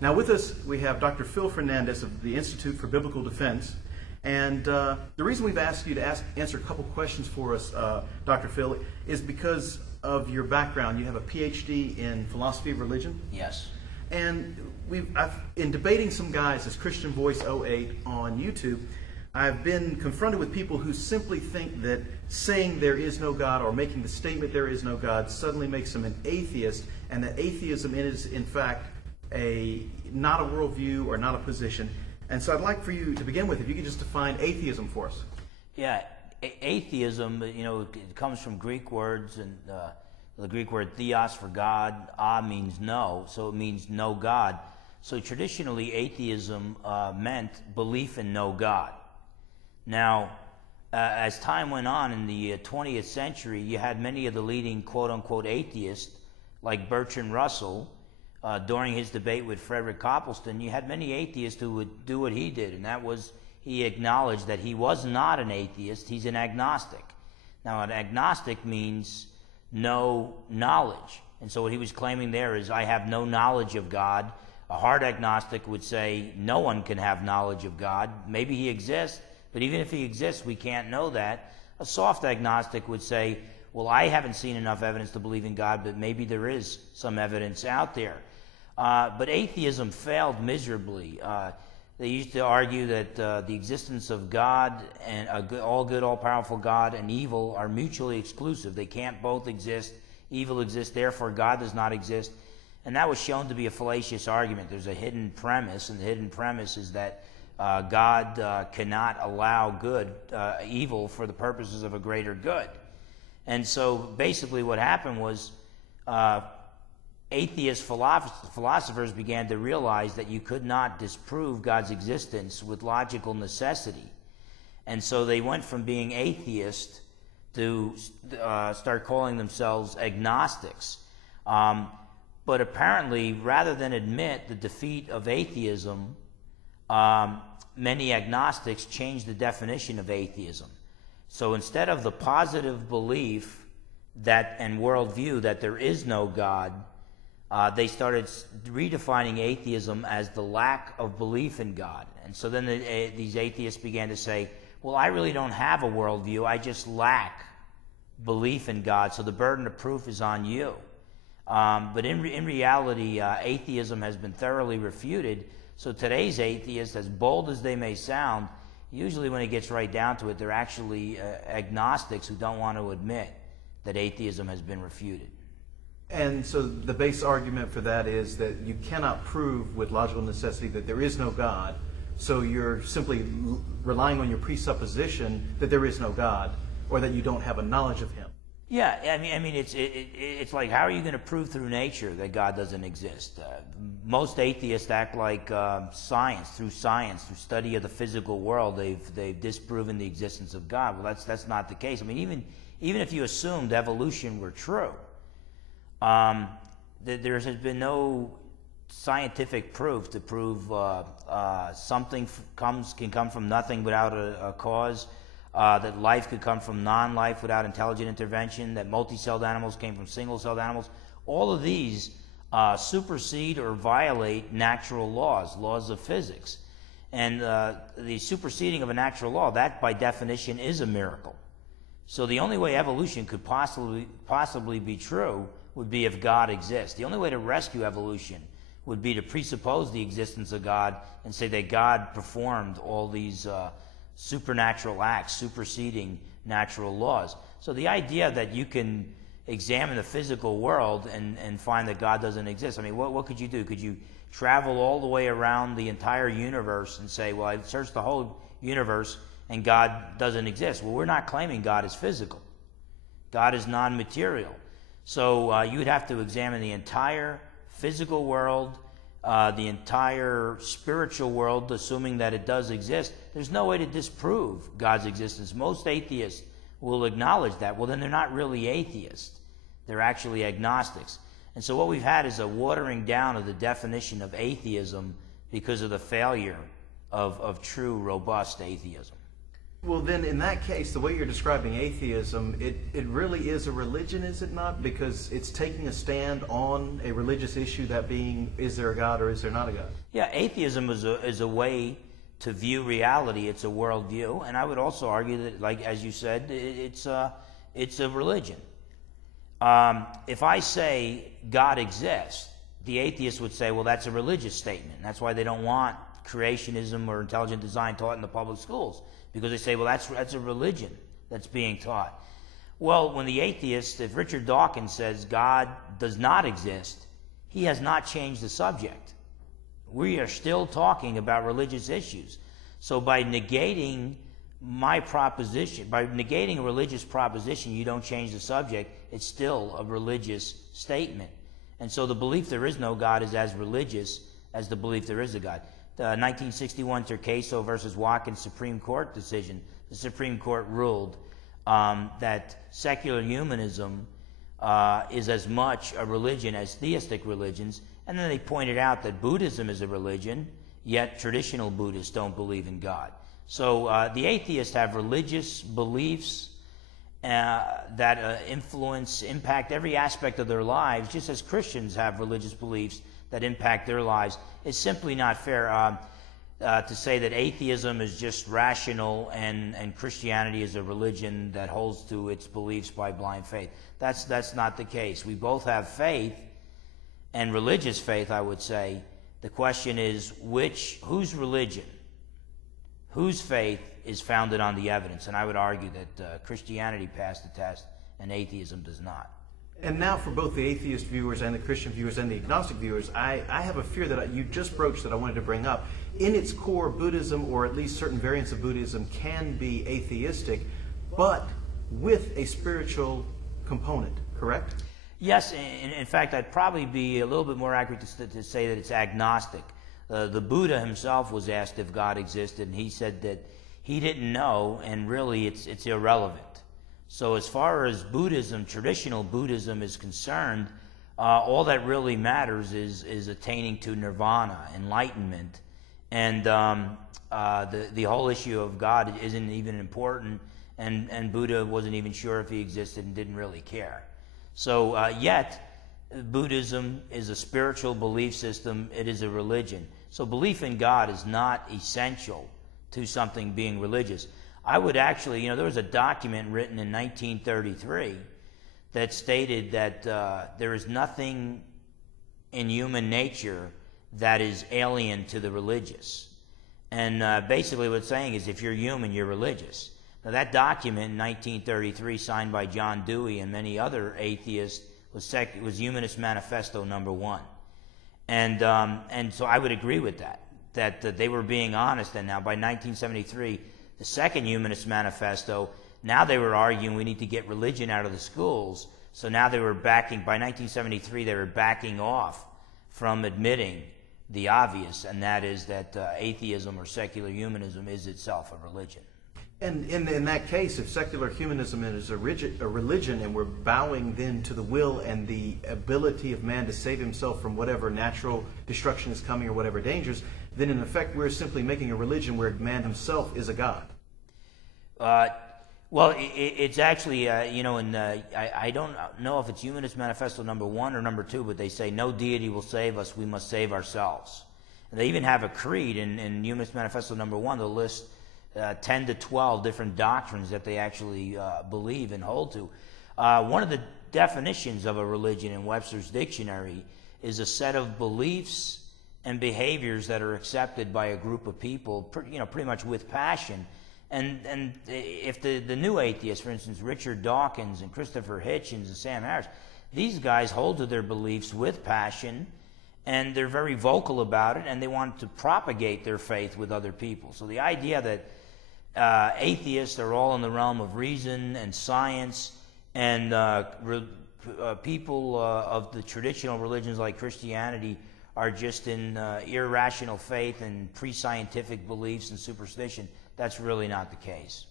Now with us, we have Dr. Phil Fernandez of the Institute for Biblical Defense. And the reason we've asked you to answer a couple questions for us, Dr. Phil, is because of your background. You have a PhD in philosophy of religion. Yes. And in debating some guys as Christian Voice 08 on YouTube, I've been confronted with people who simply think that saying there is no God or making the statement there is no God suddenly makes them an atheist, and that atheism is, in fact, not a worldview or not a position. And so I'd like for you to begin with, if you could just define atheism for us. Yeah, atheism, it comes from Greek words, and the Greek word theos for God, means no, so it means no God. So traditionally, atheism meant belief in no God. Now, as time went on in the 20th century, you had many of the leading quote-unquote atheists, like Bertrand Russell, during his debate with Frederick Copleston. You had many atheists who would do what he did, and that was he acknowledged that he was not an atheist, he's an agnostic. Now, an agnostic means no knowledge. And so what he was claiming there is, I have no knowledge of God. A hard agnostic would say, no one can have knowledge of God. Maybe he exists, but even if he exists, we can't know that. A soft agnostic would say, well, I haven't seen enough evidence to believe in God, but maybe there is some evidence out there. But atheism failed miserably. They used to argue that the existence of God and all good, all-powerful God and evil are mutually exclusive. They can't both exist. Evil exists, therefore God does not exist. And that was shown to be a fallacious argument. There's a hidden premise, and the hidden premise is that God cannot allow evil for the purposes of a greater good. And so basically what happened was atheist philosophers began to realize that you could not disprove God's existence with logical necessity. And so they went from being atheist to start calling themselves agnostics. But apparently, rather than admit the defeat of atheism, many agnostics changed the definition of atheism. So instead of the positive belief and worldview that there is no God, they started redefining atheism as the lack of belief in God. And so then these atheists began to say, well, I really don't have a worldview, I just lack belief in God, so the burden of proof is on you. But in reality, atheism has been thoroughly refuted. So today's atheists, as bold as they may sound, usually when it gets right down to it, they're actually agnostics who don't want to admit that atheism has been refuted. And so the base argument for that is that you cannot prove with logical necessity that there is no God, so you're simply relying on your presupposition that there is no God, or that you don't have a knowledge of Him. Yeah, I mean, it's like, how are you going to prove through nature that God doesn't exist? Most atheists act like science, through study of the physical world, they've disproven the existence of God. Well, that's not the case. I mean, even if you assumed evolution were true, there has been no scientific proof to prove something can come from nothing without a cause. That life could come from non-life without intelligent intervention, that multi-celled animals came from single-celled animals. All of these supersede or violate natural laws of physics. And the superseding of a natural law, that by definition is a miracle. So the only way evolution could possibly be true would be if God exists. The only way to rescue evolution would be to presuppose the existence of God and say that God performed all these supernatural acts superseding natural laws. So the idea that you can examine the physical world and find that God doesn't exist, I mean, what could you do? Could you travel all the way around the entire universe and say, well, I've searched the whole universe and God doesn't exist? Well, we're not claiming God is physical. God is non-material. So you'd have to examine the entire physical world, the entire spiritual world, assuming that it does exist. There's no way to disprove God's existence. Most atheists will acknowledge that. Well, then they're not really atheists. They're actually agnostics. And so what we've had is a watering down of the definition of atheism because of the failure of true, robust atheism. Well, then, in that case, the way you're describing atheism, it really is a religion, is it not? Because it's taking a stand on a religious issue, that being, is there a God or is there not a God? Yeah, atheism is a way to view reality. It's a worldview, and I would also argue that, like as you said, it's a religion. If I say God exists, the atheist would say, well, that's a religious statement. That's why they don't want creationism or intelligent design taught in the public schools, because they say, well, that's a religion that's being taught. Well, when the atheist, if Richard Dawkins says God does not exist, he has not changed the subject. We are still talking about religious issues. So by negating my proposition, by negating a religious proposition, you don't change the subject. It's still a religious statement. And so the belief there is no God is as religious as the belief there is a God. The 1961 Turcaso versus Watkins Supreme Court decision, the Supreme Court ruled that secular humanism is as much a religion as theistic religions. And then they pointed out that Buddhism is a religion, yet traditional Buddhists don't believe in God. So the atheists have religious beliefs that impact every aspect of their lives, just as Christians have religious beliefs that impact their lives. It's simply not fair to say that atheism is just rational and Christianity is a religion that holds to its beliefs by blind faith. That's not the case. We both have faith, and religious faith, I would say. The question is, whose religion, whose faith is founded on the evidence? And I would argue that Christianity passed the test and atheism does not. And now for both the atheist viewers and the Christian viewers and the agnostic viewers, I have a fear that you just broached that I wanted to bring up. In its core, Buddhism, or at least certain variants of Buddhism, can be atheistic, but with a spiritual component, correct? Yes, in fact, I'd probably be a little bit more accurate to say that it's agnostic. The Buddha himself was asked if God existed, and he said that he didn't know, and really it's irrelevant. So as far as Buddhism, traditional Buddhism is concerned, all that really matters is attaining to nirvana, enlightenment. And the whole issue of God isn't even important, and Buddha wasn't even sure if he existed and didn't really care. So yet, Buddhism is a spiritual belief system. It is a religion. So belief in God is not essential to something being religious. I would actually, there was a document written in 1933 that stated that there is nothing in human nature that is alien to the religious. And basically what it's saying is if you're human, you're religious. Now that document in 1933, signed by John Dewey and many other atheists, was Humanist Manifesto #1. And so I would agree with that they were being honest. And now by 1973, the second Humanist Manifesto, now they were arguing we need to get religion out of the schools. So now they were backing, by 1973, they were backing off from admitting the obvious, and that is that atheism or secular humanism is itself a religion. And in that case, if secular humanism is a religion, and we're bowing then to the will and the ability of man to save himself from whatever natural destruction is coming or whatever dangers, then in effect we're simply making a religion where man himself is a god. Well, it's actually, I don't know if it's Humanist Manifesto #1 or #2, but they say no deity will save us, we must save ourselves. And they even have a creed in Humanist Manifesto #1 that lists 10 to 12 different doctrines that they actually believe and hold to. One of the definitions of a religion in Webster's dictionary is a set of beliefs and behaviors that are accepted by a group of people, pretty much with passion. And if the new atheists, for instance, Richard Dawkins and Christopher Hitchens and Sam Harris, these guys hold to their beliefs with passion, and they're very vocal about it, and they want to propagate their faith with other people. So the idea that atheists are all in the realm of reason and science, and people of the traditional religions like Christianity are just in irrational faith and pre-scientific beliefs and superstition, that's really not the case.